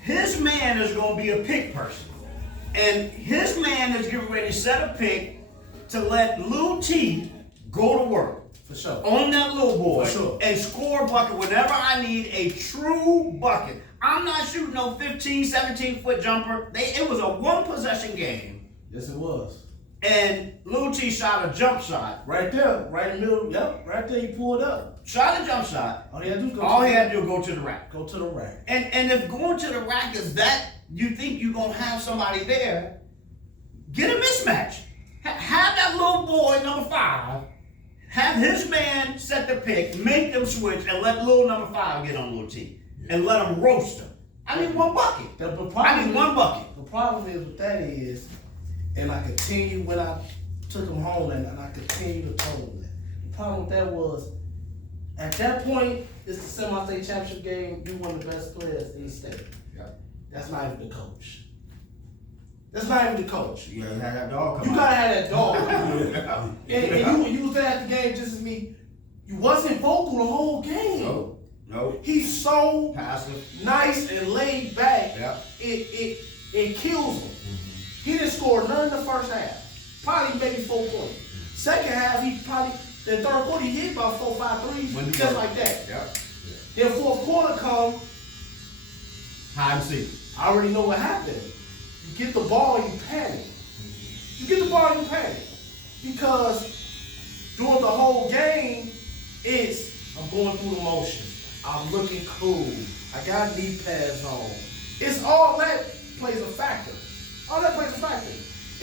His man is going to be a pick person. And his man is getting ready to set a pick to let Lil T go to work. For sure. On that little boy. For sure. And score a bucket whenever I need a true bucket. I'm not shooting no 15, 17-foot jumper. It was a one-possession game. Yes, it was. And Lil T shot a jump shot. Right there, right in the middle. Yep, right there. He pulled up. Shot a jump shot. All he had to do is go to the rack. Go to the rack. And if going to the rack is that you think you're gonna have somebody there, get a mismatch. Have that little boy, number 5, have his man set the pick, make them switch, and let little number 5 get on Lil T. And let him roast him. I need one bucket. I need one bucket. The problem is with that is, and I continue when I took him home and I continue to tell him that. The problem with that was, at that point, it's the semi-state championship game, you one of the best players in the state. Yeah. That's not even the coach. That's not even the coach. You gotta have that dog come You gotta have that dog. Yeah. And you was there at the game just as me. You wasn't vocal the whole game. No. He's so Passive. nice and laid back. Yeah. It kills him. He didn't score none in the first half. Probably maybe 4 points. Second half, the third quarter, he hit about 4 or 5 threes, just like that. Yeah. Then fourth quarter come, Hide and seek. I already know what happened. You get the ball and you panic. You get the ball and you panic. Because during the whole game, I'm going through the motions. I'm looking cool. I got knee pads on. It's all that plays a factor. All that plays a factor.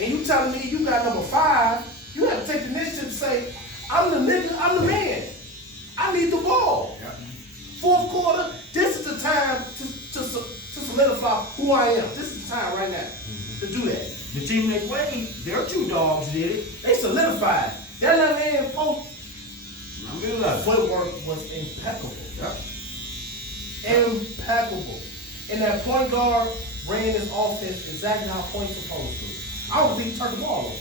And you telling me you got number 5, you have to take the initiative to say, I'm the nigga, I'm the man. I need the ball. Yeah. Fourth quarter, this is the time to solidify who I am. This is the time right now to do that. The team they played, their 2 dogs did it. They solidified. That little man post footwork was impeccable. Yeah. Impeccable. And that point guard ran his offense exactly how point's supposed to. I don't think he turned the ball over.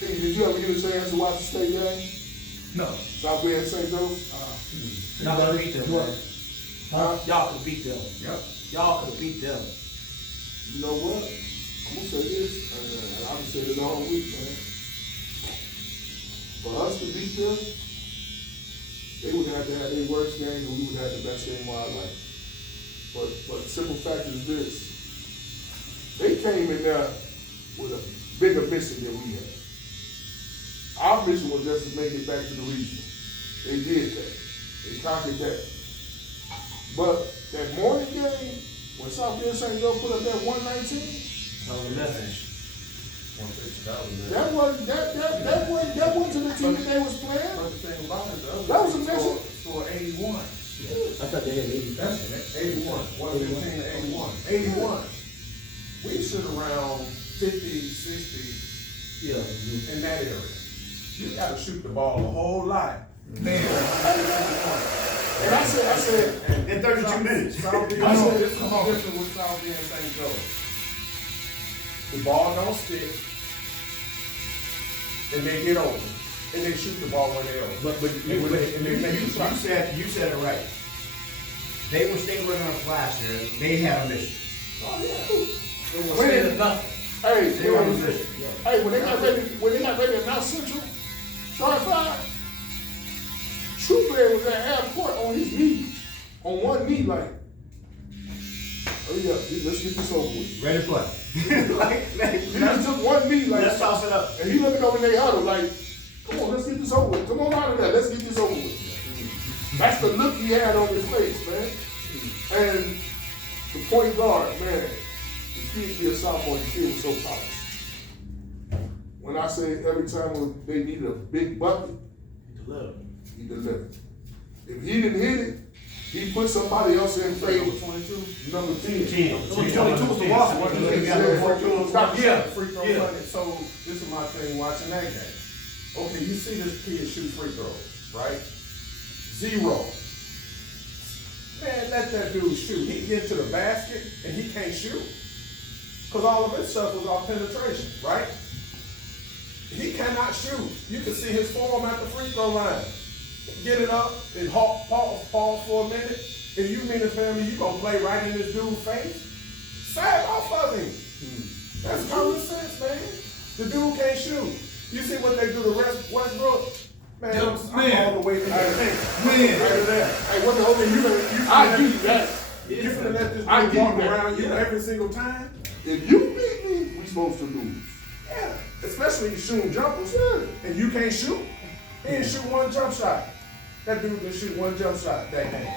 Hey, did you ever get a chance to watch the state game? No. Southwest St. Joseph? Y'all could have beat them, man. Y'all could have beat them. Yep. Y'all could have beat them. You know what? I'm gonna say this, and I've said it all week, man. For us to beat them, they would have to have their worst game, and we would have the best game of our life. But the simple fact is this: they came in there with a bigger mission than we had. Our mission was just to make it back to the region. They did that. They conquered that. But that morning game, when Southwest St. Joe put up that 119, That was a message. that wasn't the team that they was playing. That was a message. Score 81. I thought they had 80. That's 81. 115 to 81. 81. We sit around 50, 60 Yeah. in that area. You got to shoot the ball a whole lot. Man. And I said, In 32 minutes. South Bend, this is different with South Bend and St. Joe. The ball don't stick, and they get open, and they shoot the ball when they're open. But you you said it right. They were staying with us last year. They had a mission. Oh yeah. It was saying nothing. hey, They were on a mission. when they got ready to announce Central, Charge 5, True was at half court on his knees, on one knee, like, hurry up, let's get this over with. Ready to play. He just took one knee, like, Let's toss it up. and he looking over in their huddle, like, come on, let's get this over with. Come on out of there, let's get this over with. That's the look he had on his face, man. And the point guard, man, the kid be a sophomore, the kid was so polished. When I say every time they needed a big bucket, he delivered. If he didn't hit it, he put somebody else in favor. Number 10. 10. 22 was the Ross one. Yeah, free throw money. So this is my thing watching that game. Okay, you see this kid shoot free throws, right? 0. Man, let that dude shoot. He get to the basket and he can't shoot. Because all of his stuff was off penetration, right? He cannot shoot. You can see his form at the free throw line. Get it up, and pause for a minute, If you mean the family, you gonna play right in this dude's face? Sag off of him. That's common sense, man. The dude can't shoot. You see what they do to Westbrook? Man, I'm all the way to that. Hey, what the whole thing? I give you that. You finna let this I dude give walk you that. around you every single time? If you beat me, we supposed to lose. Yeah. Especially you shooting jumpers. Yeah. And you can't shoot. He didn't shoot one jump shot. That dude didn't shoot one jump shot that game.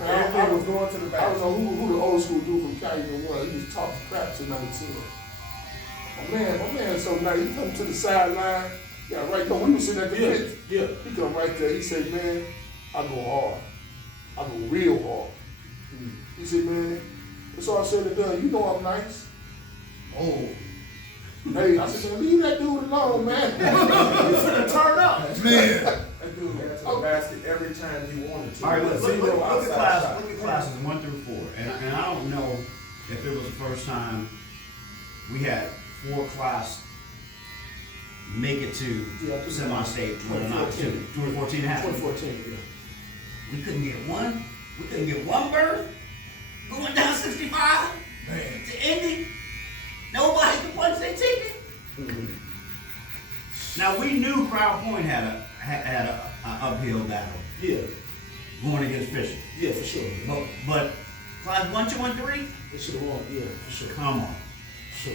Man, Everything was going to the I back. don't know who the old school dude from Cali was. He was talking crap to number 10. My man so nice. He come to the sideline. Yeah, right there. We was sitting at the bench. Yeah. He come right there. He said, man, I go hard. I go real hard. He said, man, it's all said and done. You know I'm nice. Oh, Hey, I said, man, leave that dude alone, man. You finna turn up. man. That dude got to the basket every time he wanted to. All right, look Zero at outside shot. classes 1 through 4, and I don't know if it was the first time we had 4 class make it to Yeah, semi-state, whether or not 2014 happened. 2014, yeah. We couldn't get one. We couldn't get one berth. Going down 65 to Indy. Nobody could punch their ticket. Now we knew Crown Point had a uphill battle Yeah, going against Fisher, yeah, for sure. but class 1, 2, and 3. They should have won, yeah, for sure. Come on, Sure.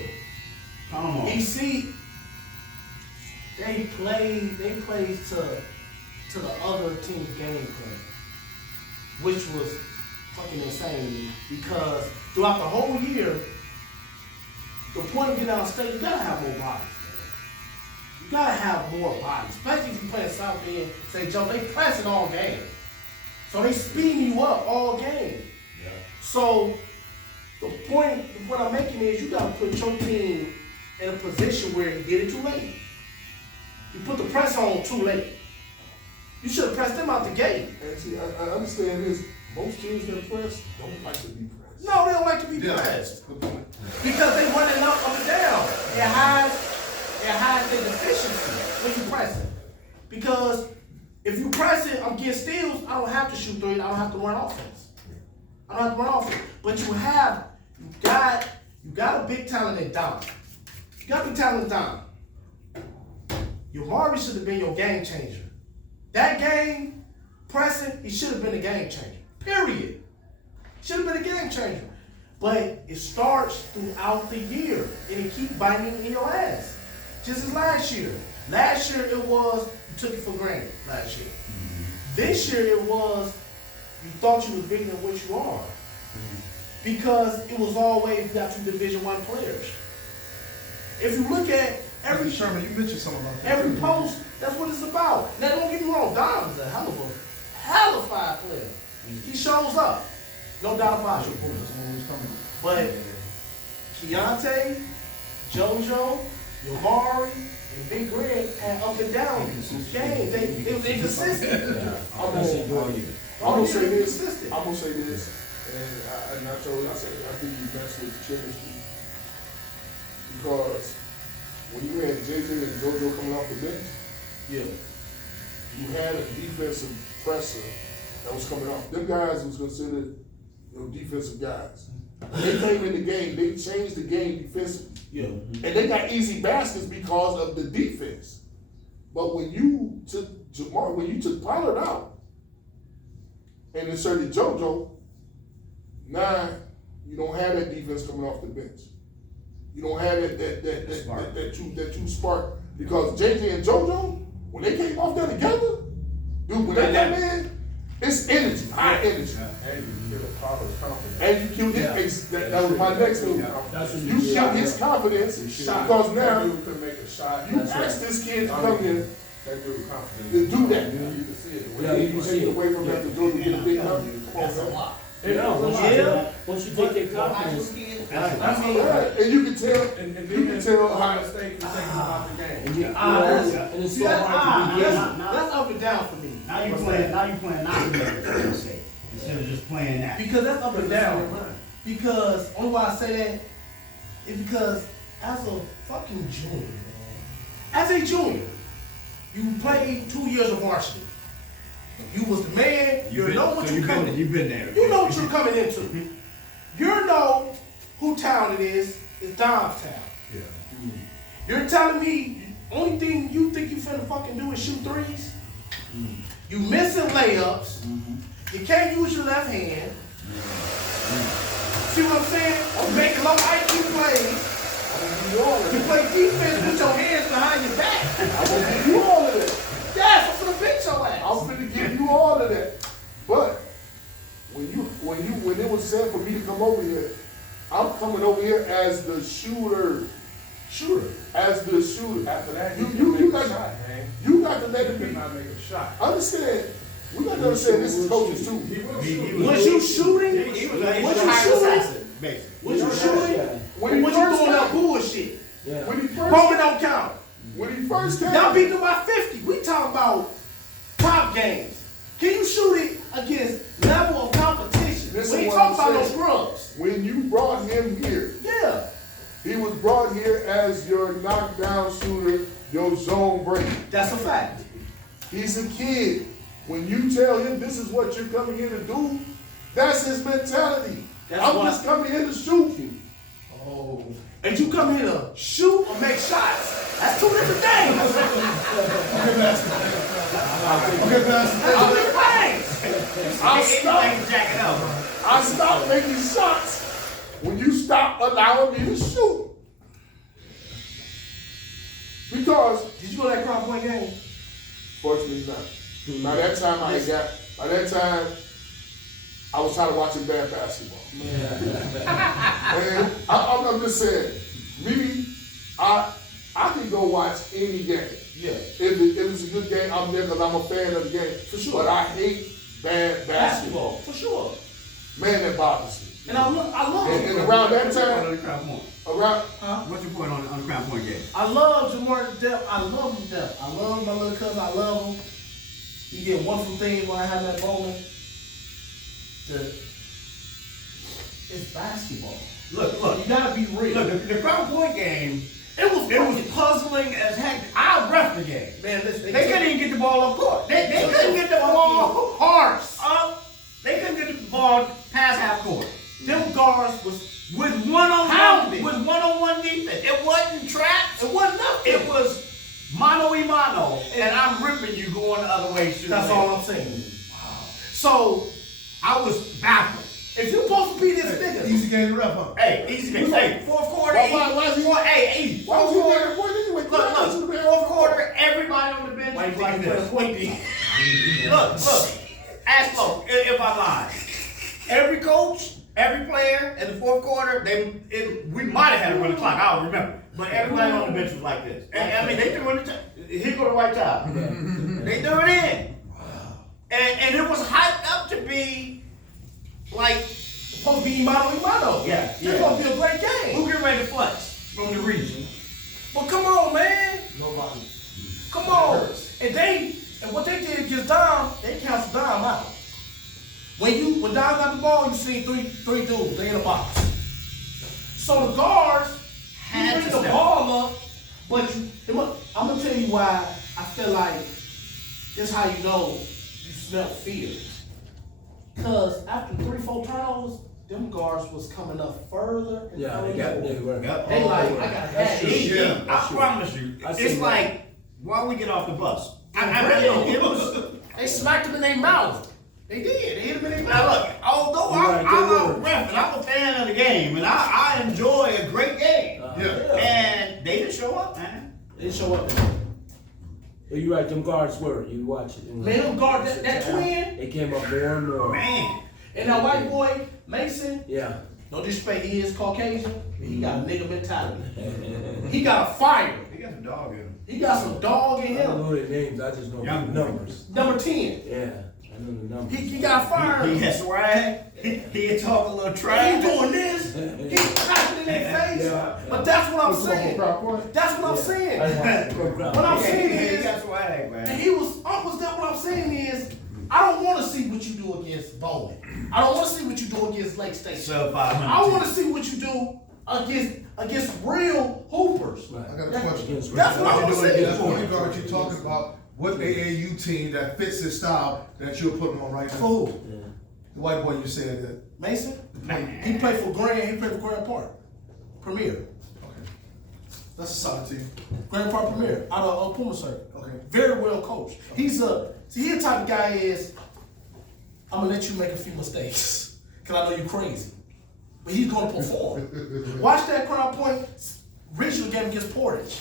come on. EC, they played to the other team's game plan, which was fucking insane because throughout the whole year, the point of getting out of state, you gotta have more bodies, man. You gotta have more bodies, especially if you play South Bend, St. Joe, they pressing all game. So they speeding you up all game. Yeah. So the point, what I'm making is you gotta put your team in a position where you get it too late. You put the press on too late. You should have pressed them out the gate. And see, I understand this. Most teams that press don't like to be pressed. No, they don't like to be pressed. Because they running up and down. It hides their deficiency when you press it. Because if you press it, I'm getting steals, I don't have to shoot threes, I don't have to run offense. I don't have to run offense. But you got a big talent in Dom. You got a big talent in Dom. Your Marvin should have been your game changer. That game, pressing, he should have been a game changer. Period. Should have been a game changer. But it starts throughout the year and it keeps biting in your ass. Just as last year. Last year it was, you took it for granted last year. This year it was, you thought you was bigger than what you are. Because it was always, you got 2 Division I players. If you look at every Sherman, you mentioned something about that. every post, that's what it's about. Now don't get me wrong, Dom is a hell of a fire player. He shows up. No doubt about it. But Keontae, JoJo, Yamari, and Big Greg had up and down games. They was inconsistent. I'm gonna say this, and I told you, I said, I think you messed with the chemistry. Because when you had JJ and JoJo coming off the bench, Yeah. you had a defensive presser that was coming off. Them guys was considered defensive guys. They came in the game, they changed the game defensively. Yeah. And they got easy baskets because of the defense. But when you took Pollard out and inserted JoJo, now you don't have that defense coming off the bench. You don't have that true spark. Because JJ and JoJo, when they came off there together, dude, when they came in, it's energy, high energy. And you kill Apollo's confidence. And you killed his, that was my next move. You shot his confidence because now That dude couldn't make a shot. you asked this kid to come in That dude confidence. to do that. You can see it. Yeah, you take it away from that to do it, get a big number. Come on, That's a man. lot. Once you take their confidence, That's a lot. Yeah, and you can tell, And you then can tell how how, mistake you take him out the game. and you, And it's see, so that's, hard to be that's, good. that's up and down for me. Now you playing not to say instead of just playing that. Because that's up and down. Because only why I say that is because as a fucking junior, man, as a junior, you played 2 years of varsity. You was the man. You know what you're coming. You've been there. You know what you're coming into. You know who town it is. It's Dom's town. Yeah. You're telling me only thing you think you finna fucking do is shoot threes? You missing layups. You can't use your left hand. See what I'm saying? You making low IQ plays. You play defense with your hands behind your back. I'm gonna give you all of that. Yes, I'm finna beat your ass. I'm finna give you all of that. But when it was said for me to come over here, I'm coming over here as the shooter. As the shooter. After that, You got shot, man. you got to let it He be. not make a shot. Understand? We got to understand this is coaches too. Was you shooting? He was Was a you high shooting? assassin, basically. Was you shooting? When Or he was you first doing that came, bullshit? Yeah. when he Bowman first don't count. came, Y'all beat them by 50. We talking about top games. Can you shoot it against level of competition? This We is ain't what talking I'm about no saying. scrubs. when you brought him here, Yeah. he was brought here as your knockdown shooter, your zone breaker. That's a fact. He's a kid. When you tell him this is what you're coming here to do, that's his mentality. That's I'm why- just coming here to shoot you. Oh. And you come here to shoot or make shots. That's two different things. That's two different things. I stopped making shots when you stopped allowing me to shoot. Because, Did you go to that Crown Point game? fortunately not. By that time I was tired of watching bad basketball. And I'm just saying, me, I can go watch any game. Yeah. If it's a good game, I'm there because I'm a fan of the game. For sure. But I hate bad basketball. Basketball, for sure. Man, that bothers me. And I love And around that On time, the Crown Point. around, What's your point on the Crown Point game? I love Jamar to death. I love him to death. I love my little cousin. I love him. He did wonderful things when I had that moment. It's basketball. Look, You gotta be real. Look, the Crown Point game, It was it was puzzling as heck. I ref the game. man, listen. They couldn't even get the ball up court. They couldn't get the ball up. They couldn't get the ball past half court. Them guards was With one-on-one Pounding. defense. It wasn't traps. it wasn't nothing. It was mano-a-mano. And I'm ripping you going the other way. That's all I'm saying. So I was baffled. if you're supposed to be this nigga, easy game to ref up. Hey, easy game. Hey, fourth quarter. Why is he- Hey, Why was you making a point anyway? Look, fourth quarter, everybody on the bench why you was like think this. point B? Look, ask Flo if I lied. Every coach, every player in the fourth quarter, we might have had to run the clock, I don't remember. But everybody on the bench was like this. And I mean, they threw in here go the right time. They threw it in. And it was hyped up to be like, Supposed to be mano a mano. Yeah, It's yeah. supposed to be a great game. who get ready to flex from the region? But come on, man. Nobody. Come on. And what they did against Dom, they canceled Dom out. When Dom got the ball, you see three dudes, they in the box. So the guards Had you to bring the step ball up, but I'm gonna tell you why I feel like this how you know you smell fear. Cause after 3-4 turnovers, them guards was coming up further and Yeah, further. they were. They like, I gotta have true. it. I promise you, I it's seen like, why we get off the bus? I really don't. It was. They smacked him in their mouth. They did. They hit him in their Now mouth. look, although You I'm got good a words. ref and I'm a fan of the game and I enjoy a great game, and they didn't show up, man. They didn't show up. Well, you're right, them guards were. You watch it. Man, them guard that twin They came up more and more. Man, and that white boy Mason. Yeah. No disrespect, he is Caucasian. He got a nigga mentality. He got a fire. he got some dog in him. He got some dog in I don't him. know their names, I just know Young the numbers. Number 10. Yeah, I know the numbers. He got fire. He had swag. He talk a little He trash. doing this. He clapping in their face. Yeah. But that's what I'm saying. Crowd point. That's what I'm saying. What What I'm saying He is, got swag, and man. he was that what I'm saying is, I don't want to see what you do against Bowman. I don't want to see what you do against Lake Station. Sub 500. I want to see what you do against real hoopers. I got a question. That's what I want to see. That point guard you talking about what AAU team that fits his style that you'll put him on right now? Cool. Yeah. The white boy you said that. Mason? He played for Grand Park. Premier. Okay. That's a solid team. Grand Park Premier out of Puma Circuit. Okay. Very well coached. He the type of guy is, I'm gonna let you make a few mistakes. Cause I know you're crazy. But he's gonna perform. Watch that Crown Point regional game against Portage.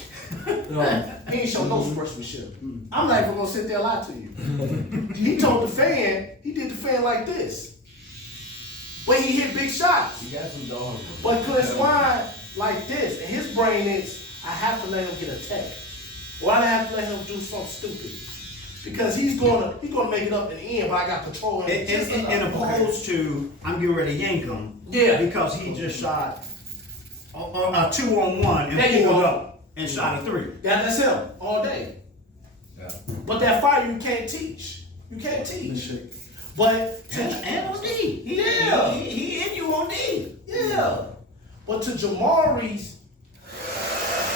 No. He ain't show no sportsmanship. I'm not even gonna sit there and lie to you. He told the fan, he did the fan like this. But he hit big shots. You got some dogs. But Clint Swine like this, and his brain is, I have to let him get attacked. Why do I have to let him do something stupid? Because he's gonna make it up in the end, but I got control of him. In opposed to, I'm getting ready to yank him. Yeah. Because he just shot a 2-on-1 There you and pulled go. up and shot a 3. That's him all day. Yeah. But that fire you can't teach. You can't teach. But And on D. Yeah. He in you on D. yeah. But to Jamari's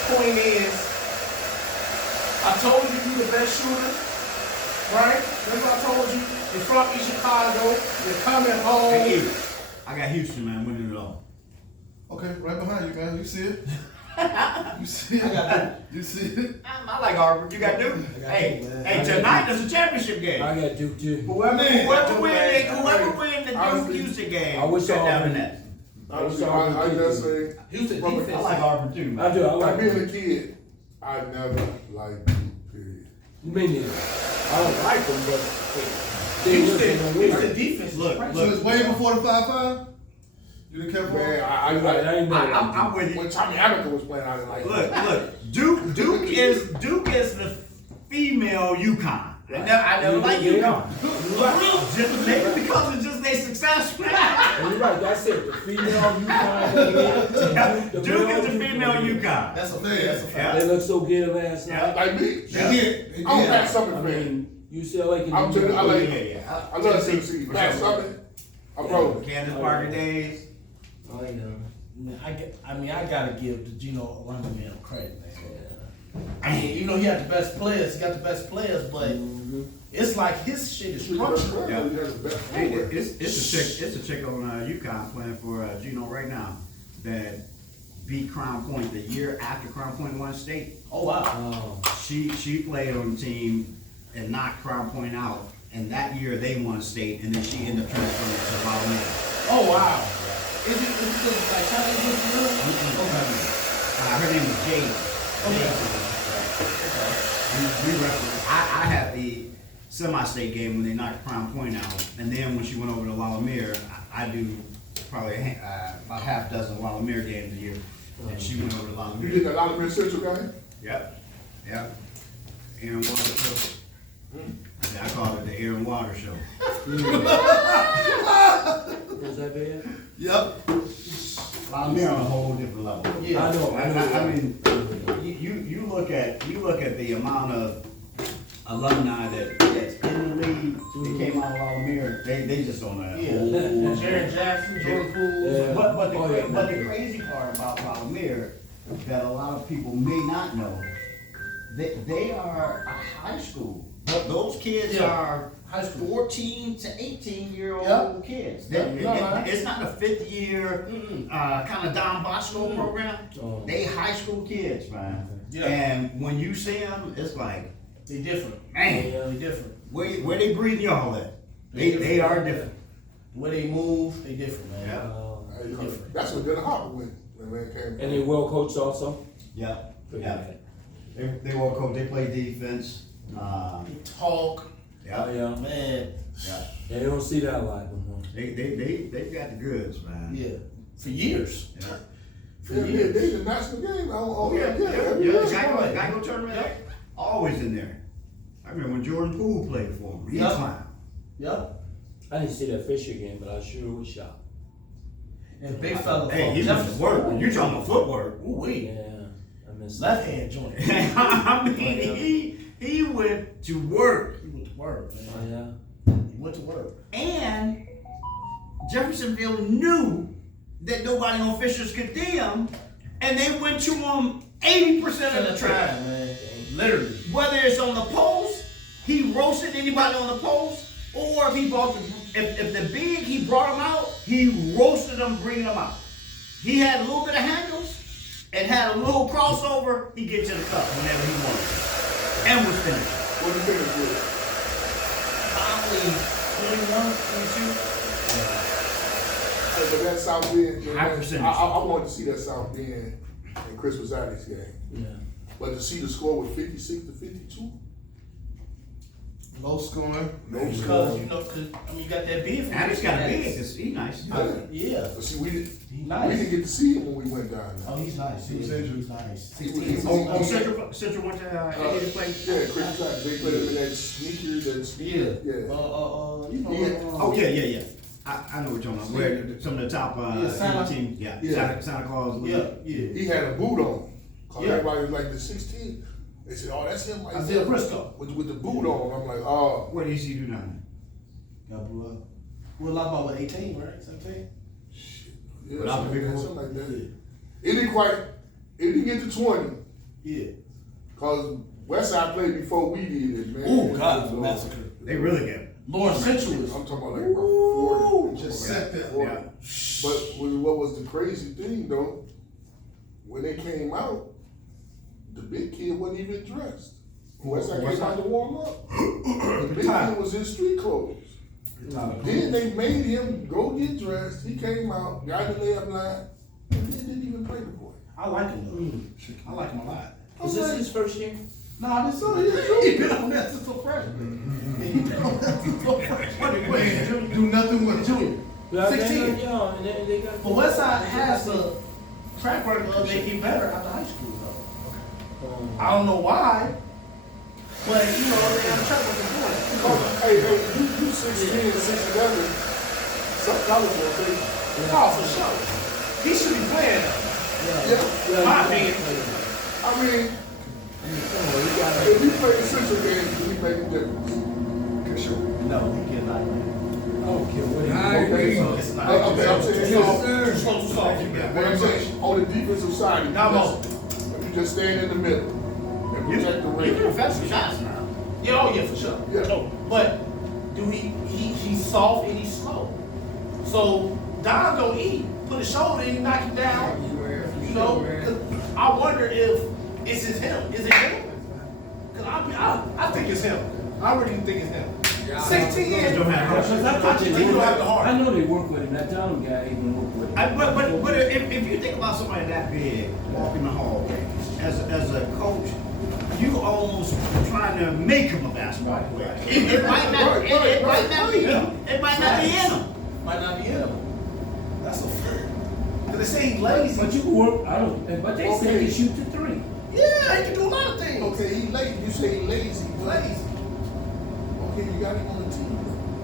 point is, I told you you're the best shooter, right? That's what I told you. You're from East Chicago. You're coming home. Hey, I got Houston, man, winning it all. Okay, right behind you, man. You see it? You see it? You see it? I like Auburn. You got Duke? Hey, tonight is a championship game. I got Duke too. Whoever win the Honestly, Duke Houston game, I wish sit down Auburn- in that. Honestly, I just say, Houston Brother, defense. I like Auburn too, man. I do. I like like being Duke. a kid, I never liked Duke, period. Me neither. I don't like them, but they Houston defense. Look, So it's way before the 5-5? You didn't care for Man, it? I ain't never liked I'm with you. when Tommy Hamilton was playing, I didn't like Look, Duke is the female UConn. I never like UConn. Just maybe because it's just their success. And you're right, that's it. The female UConn. Duke is the female UConn. That's a fact. That's a fact. They look so good last night. Yeah. Like me? Yeah. They did. They I'm did. Pat Summit I fan. mean, UCLA can I'm do telling you, I that. like. Yeah. I love Tennessee. Pat Summit. I'm rolling. Candace Parker days. Oh, yeah. I gotta give the Gino Rundleman credit, man. I mean, he had the best players. He got the best players, but it's like his shit is structured. Yeah. You had the best Hey, forward. it's a chick on UConn playing for Gino right now that beat Crown Point the year after Crown Point won state. Oh wow. Oh. She played on the team and knocked Crown Point out, and that year they won state, and then she ended up transferring to Lawman. Oh wow. Is it like Chinese with Her name was Jade. We wrestled. I had the semi-state game when they knocked Crown Point out, and then when she went over to Lalamere, I do probably about half dozen Lalamere games a year, and she went over to You Lalamere. did that Oliver Central guy? Yep. Aaron Water Show. I call it the Aaron Water Show. Was that bad? Yep. Lalamere on a whole different level. Yeah. I know. I mean, you look at the amount of alumni that's in the league. They came out of Lalamere. They just on a Yeah. whole. Jared Jackson, Jordan Poole. Yeah. But the crazy part about Lalamere that a lot of people may not know, they are a high school. But those kids Yeah. are High school. 14 to 18-year-old Yeah. kids. Yeah, you're right. It's not a fifth year kind of Don Bosco program. Oh. They high school kids, man. Yeah. And when you see them, it's like, They different. man, They different. where they breeding y'all at? They are different. The way they move, they different, man. Yeah. Oh. Hey, you know, that's what Dennis Hopper went when it came. And they well coached also? Yeah. Yeah. They will coach. They play defense. They talk, Yeah. Oh, yeah. man. Yeah. Yeah, you don't see that a lot no more. They've got the goods, man. Yeah. For years. Yeah. For Yeah, years. they the national game. Oh yeah. every year. Geico tournament. Yeah. Always in there. I remember when Jordan Poole played for him. He Yeah. climbed. Yep. I didn't see that Fisher game, but I sure was shocked. And big fella. Hey, he was work. You talking about footwork? Ooh wee. Yeah, I missed Left hand joint. I mean, he went to work. He went to work, man. Yeah. He went to work. And Jeffersonville knew that nobody on Fisher's could DM, and they went to him 80% of the time. man. Literally. Whether it's on the post he roasted anybody on the post, or if he brought if the big he brought him out, he roasted them, bringing them out. He had a little bit of handles and had a little crossover. He get to the cup whenever he wanted, and was finished. What do you finish with? Probably 21, 22. Hey, but that South Bend, man, High percentage. I wanted to see that South Bend in Christmas Addicts game. Yeah. But to see the score with 56 to 52, Low scoring. Because you know, you got that big. And he's got a big. Cause he nice. Yeah. but see, we didn't Nice. get to see him when we went down there. Oh, he's nice. He's nice. Central went to AAU to play. Yeah, Christmas Addicts. They played him in that sneaker, that's Yeah. yeah. You know. Yeah. Oh yeah. I know what you're talking about. Where some of the top Santa- teams. Yeah. Yeah. Santa Claus. Yeah. He had a boot on. Cause Yeah. everybody was like the 16. They said, "Oh, that's him." Like Isaiah Briscoe. with the boot on. I'm like, "Oh." What did he do down Got blew up. We were about what, 18, right? 17? Yeah, Without something, the big like that, boot? something like that. Yeah. It didn't get to 20. Yeah. Cause Westside played before we did it, man. Oh, God, the massacre. there? They really get. Lawrence Central was. I'm talking about like 40. Just set that. Yeah. But what was the crazy thing though? When they came out, the big kid wasn't even dressed. Westside came out to warm up. The big kid was in street clothes. Then they made him go get dressed. He came out, got in the layup line, and then didn't even play the boy. I like him though. I like him a lot. Was this his first year? Nah, this so he been on that since a freshman. He been on that since a freshman. Do nothing with junior. 16. But Westside has a track record of making better after high school though. I don't know why, but you know they have a track record of doing it. Hey, you 16, 6'11", some college will take you. Oh, for sure. He should be playing though. Yeah. My opinion. I mean, if we play the Central game, we make a difference. No, he cannot. I don't care what he Okay, It's not. okay, I'm saying, Yes, so, sir. what I'm saying, on the defensive side, Now, if you just stand in the middle and protect the You can rim. affect some shots now. Yeah, oh yeah, for sure. Yeah. But do he's soft and he's slow. So Don don't eat, put his shoulder in, knock him down. You know, 'cause I wonder if it's him. Is it him? Cause I think it's him. I really think it's him. 16 years. Don't have Because I I thought think they you work- have the heart. I know they work with him. That John guy even work with him. But if you think about somebody that big walking the hallway, as a coach, you almost trying to make him a basketball player. It might not. It might not be. It might not be in him. Might not be in him. That's a fact. Cause they say he's lazy. But you can work. I don't. But they say he shoot the three. Yeah, he can do a lot of things. Okay, he lazy, you say he lazy, but Lazy. okay, you got him on the team.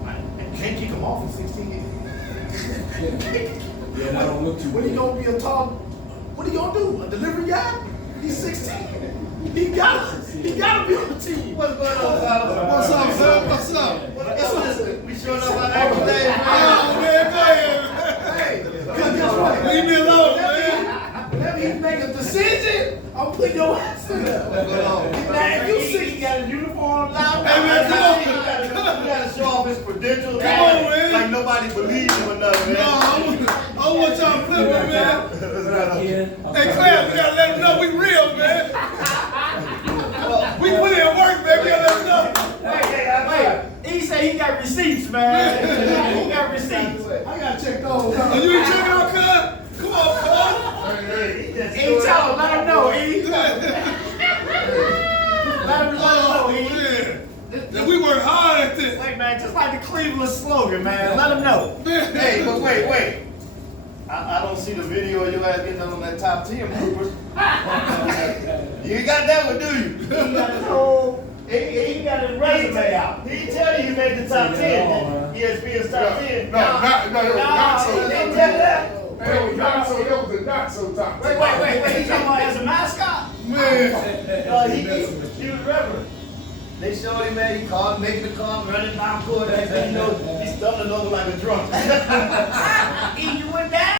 I can't kick him off in 16 years. Yeah, I don't look too What he good. gonna be a tall? What he gonna do? A delivery guy? He's 16. He gotta be on the team. What's going on, fellas? What's up, son? What's up? We showing up on every day, Oh, man, go ahead, Hey, cause guess what? man. Leave me alone, man. Whenever he make a decision, I'm putting your ass in there. What's going on? Now, if you 16, He got a uniform now. Hey, man, come on. You gotta show off his credentials. Come on, man. Like nobody believes him enough, man. No, I want y'all to flip it, man. Yeah. Hey, Claire, we gotta let them know we real, man. We put in work, man. We gotta let them know. Wait. He said he got receipts, man. He got receipts. I gotta check those Are out. you ain't checking out, cuz? Come on, cuz. He tell him, let him know. He let him know. He. Yeah, we work hard at this. Hey man, just like the Cleveland slogan, man. Let him know. Hey, but wait. I don't see the video of your ass getting on that top 10 bloopers. You ain't got that one, do you? He got his whole. He got his resume out. He tell you made the top 10. ESPN's top 10. No, not so. He didn't tell that. Hey, not so, that was the not so top. Wait. He talking about as a mascot? Man. He was reverend. They showed him, man, he called, making the call, running down court, and you know, he's stumbling over like a drunk. He went down.